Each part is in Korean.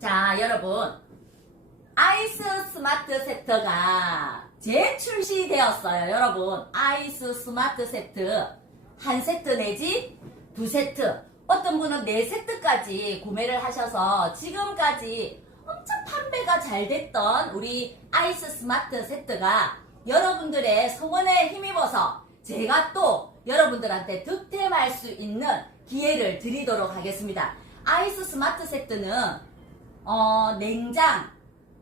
자, 여러분. 아이스 스마트 세트가 재출시되었어요. 여러분, 아이스 스마트 세트 한 세트 내지 두 세트. 어떤 분은 네 세트까지 구매를 하셔서 지금까지 엄청 판매가 잘 됐던 우리 아이스 스마트 세트가 여러분들의 성원에 힘입어서 제가 또 여러분들한테 득템할 수 있는 기회를 드리도록 하겠습니다. 아이스 스마트 세트는 어, 냉장,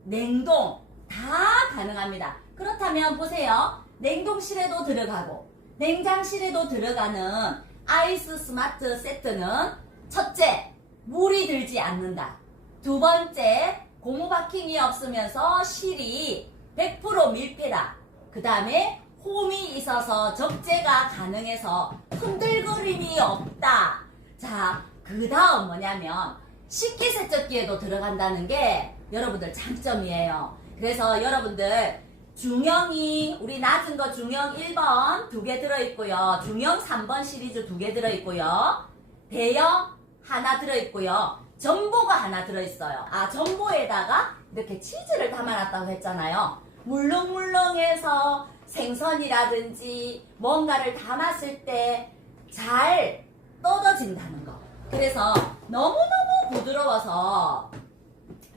냉동 다 가능합니다. 그렇다면 보세요. 냉동실에도 들어가고 냉장실에도 들어가는 아이스 스마트 세트는 첫째, 물이 들지 않는다. 두 번째, 고무 바킹이 없으면서 실이 100% 밀폐다. 그 다음에 홈이 있어서 적재가 가능해서 흔들거림이 없다. 자, 그 다음 뭐냐면 식기세척기에도 들어간다는 게 여러분들 장점이에요. 그래서 여러분들 중형이 우리 낮은 거 중형 1번 두 개 들어있고요. 중형 3번 시리즈 두 개 들어있고요. 대형 하나 들어있고요. 전보가 하나 들어있어요. 아 전보에다가 이렇게 치즈를 담아놨다고 했잖아요. 물렁물렁해서 생선이라든지 뭔가를 담았을 때잘 떨어진다는 거. 그래서 너무너무 부드러워서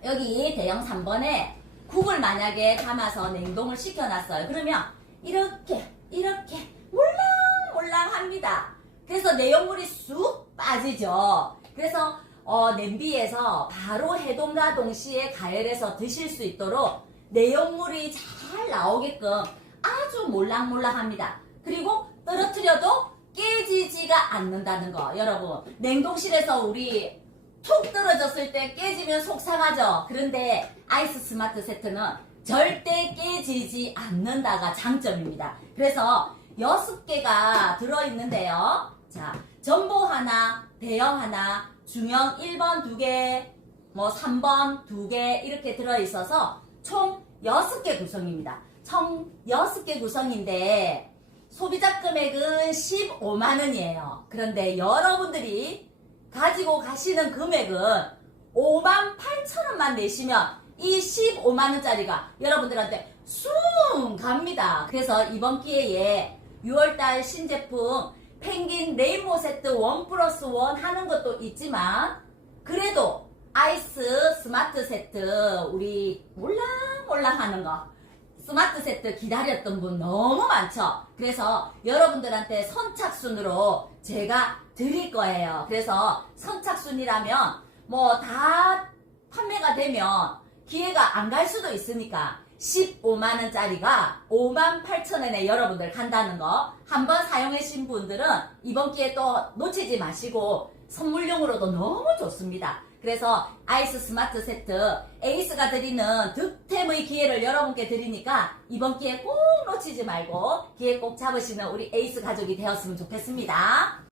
여기 대형 3번에 국을 만약에 담아서 냉동을 시켜놨어요. 그러면 이렇게 이렇게 몰랑몰랑 합니다. 그래서 내용물이 쑥 빠지죠. 그래서 어, 냄비에서 바로 해동과 동시에 가열해서 드실 수 있도록 내용물이 잘 나오게끔 아주 몰랑몰랑합니다. 그리고 떨어뜨려도 깨지지가 않는다는 거 여러분 냉동실에서 우리 툭 떨어졌을 때 깨지면 속상하죠. 그런데 아이스 스마트 세트는 절대 깨지지 않는다가 장점입니다. 그래서 6개가 들어있는데요. 자, 전보 하나, 대형 하나, 중형 1번 2개, 뭐 3번 2개 이렇게 들어있어서 총 6개 구성입니다. 총 6개 구성인데 소비자 금액은 15만원이에요. 그런데 여러분들이 가지고 가시는 금액은 5만 8천 원만 내시면 이 15만 원짜리가 여러분들한테 쑥 갑니다. 그래서 이번 기회에 6월달 신제품 펭귄 레인보 세트 1 플러스 1 하는 것도 있지만 그래도 아이스 스마트 세트 우리 몰랑몰랑 하는 거 스마트 세트 기다렸던 분 너무 많죠. 그래서 여러분들한테 선착순으로 제가 드릴 거예요. 그래서 선착순이라면 뭐 다 판매가 되면 기회가 안 갈 수도 있으니까 15만원짜리가 5만 8천원에 여러분들 간다는 거 한번 사용하신 분들은 이번 기회 또 놓치지 마시고 선물용으로도 너무 좋습니다. 그래서 아이스 스마트 세트 에이스가 드리는 득템의 기회를 여러분께 드리니까 이번 기회 꼭 놓치지 말고 기회 꼭 잡으시는 우리 에이스 가족이 되었으면 좋겠습니다.